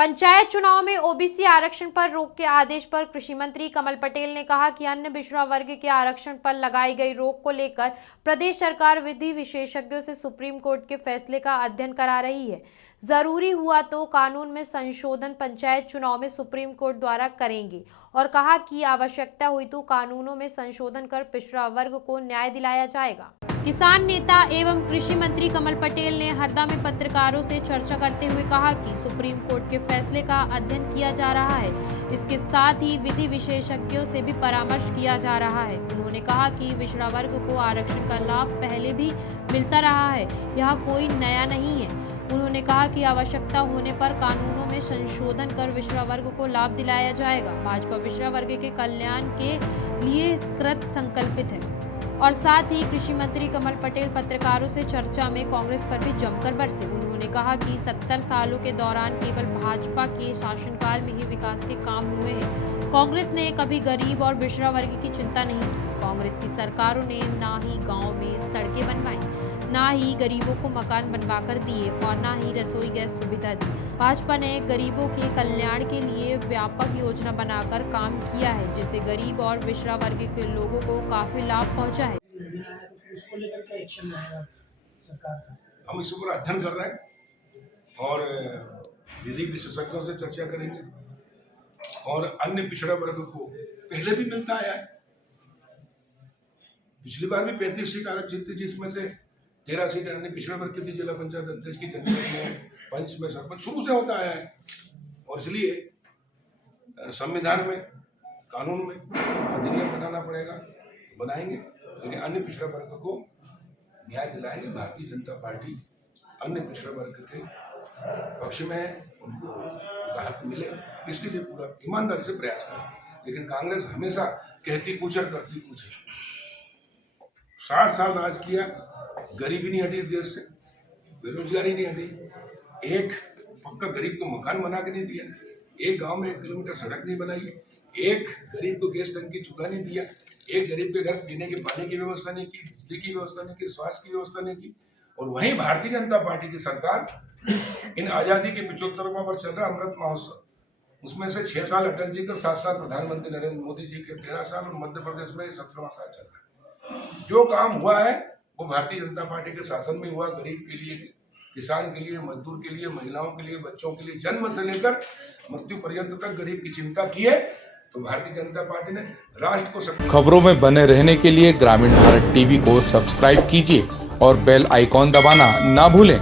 पंचायत चुनाव में ओबीसी आरक्षण पर रोक के आदेश पर कृषि मंत्री कमल पटेल ने कहा कि अन्य पिछड़ा वर्ग के आरक्षण पर लगाई गई रोक को लेकर प्रदेश सरकार विधि विशेषज्ञों से सुप्रीम कोर्ट के फैसले का अध्ययन करा रही है। जरूरी हुआ तो कानून में संशोधन पंचायत चुनाव में सुप्रीम कोर्ट द्वारा करेंगे और कहा कि आवश्यकता हुई तो कानूनों में संशोधन कर पिछड़ा वर्ग को न्याय दिलाया जाएगा। किसान नेता एवं कृषि मंत्री कमल पटेल ने हरदा में पत्रकारों से चर्चा करते हुए कहा कि सुप्रीम कोर्ट के फैसले का अध्ययन किया जा रहा है। इसके साथ ही विधि विशेषज्ञों से भी परामर्श किया जा रहा है। उन्होंने कहा कि पिछड़ा वर्ग को आरक्षण का लाभ पहले भी मिलता रहा है, यह कोई नया नहीं है। उन्होंने कहा कि आवश्यकता होने पर कानूनों में संशोधन कर पिछड़ा वर्ग को लाभ दिलाया जाएगा। भाजपा पिछड़ा वर्ग के कल्याण के लिए कृत संकल्पित है। और साथ ही कृषि मंत्री कमल पटेल पत्रकारों से चर्चा में कांग्रेस पर भी जमकर बरसे। उन्होंने कहा कि 70 सालों के दौरान केवल भाजपा के शासनकाल में ही विकास के काम हुए हैं। कांग्रेस ने कभी गरीब और पिछड़ा वर्ग की चिंता नहीं की। कांग्रेस की सरकारों ने ना ही गांव में सड़कें बनवाई, ना ही गरीबों को मकान बनवाकर दिए और ना ही रसोई गैस सुविधा दी। भाजपा ने गरीबों के कल्याण के लिए व्यापक योजना बनाकर काम किया है, जिससे गरीब और पिछड़ा वर्ग के लोगों को काफी लाभ पहुंचा है। उसको लेकर क्या एक्शन रहेगा सरकार का? हम इस ऊपर अध्ययन कर रहे हैं और विधि विशेषज्ञों से चर्चा करेंगे। और अन्य पिछड़ा वर्ग को पहले भी मिलता आया है। पिछली बार भी 35 सीट आरक्षित थी, जिसमें से 13 सीट अन्य पिछड़ा वर्ग की थी। जिला पंचायत अध्यक्ष की जनपद में, पंच में, सरपंच शुरू से होता आया है। और इसलिए संविधान में, कानून में अधिनियम बनाना पड़ेगा, बनाएंगे। लेकिन अन्य पिछड़ा वर्ग को न्याय दिलाएंगे। भारतीय जनता पार्टी अन्य पिछड़ा वर्ग के पक्ष में है, उनको राहत मिले, इसके लिए पूरा ईमानदारी से प्रयास करें। लेकिन कांग्रेस हमेशा कहती कुछ और करती कुछ है। 60 साल राज किया, गरीबी नहीं हटी देश से, बेरोजगारी नहीं हटी, एक पक्का गरीब को मकान बना के नहीं दिया, एक गांव में 1 किलोमीटर सड़क नहीं बनाई, एक गरीब को गैस टंकी चुका नहीं दिया, एक गरीब के घर पीने के पानी की व्यवस्था नहीं की, बिजली की व्यवस्था नहीं की, स्वास्थ्य की व्यवस्था नहीं की। और वहीं भारतीय जनता पार्टी की सरकार इन आजादी के 75वां वर्ष चल रहा अमृत महोत्सव, उसमें से 6 साल अटल जी के, 7 साल प्रधानमंत्री नरेंद्र मोदी जी के, 13 साल और मध्य प्रदेश में 17वां साल चल रहा है। जो काम हुआ है वो भारतीय जनता पार्टी के शासन में हुआ। गरीब के लिए, किसान के लिए, मजदूर के लिए, महिलाओं के लिए, बच्चों के लिए, जन्म से लेकर मृत्यु पर्यंत तक गरीब की चिंता की है। तो भारतीय जनता पार्टी ने राष्ट्र को खबरों में बने रहने के लिए ग्रामीण भारत टीवी को सब्सक्राइब कीजिए और बेल आइकॉन दबाना ना भूलें।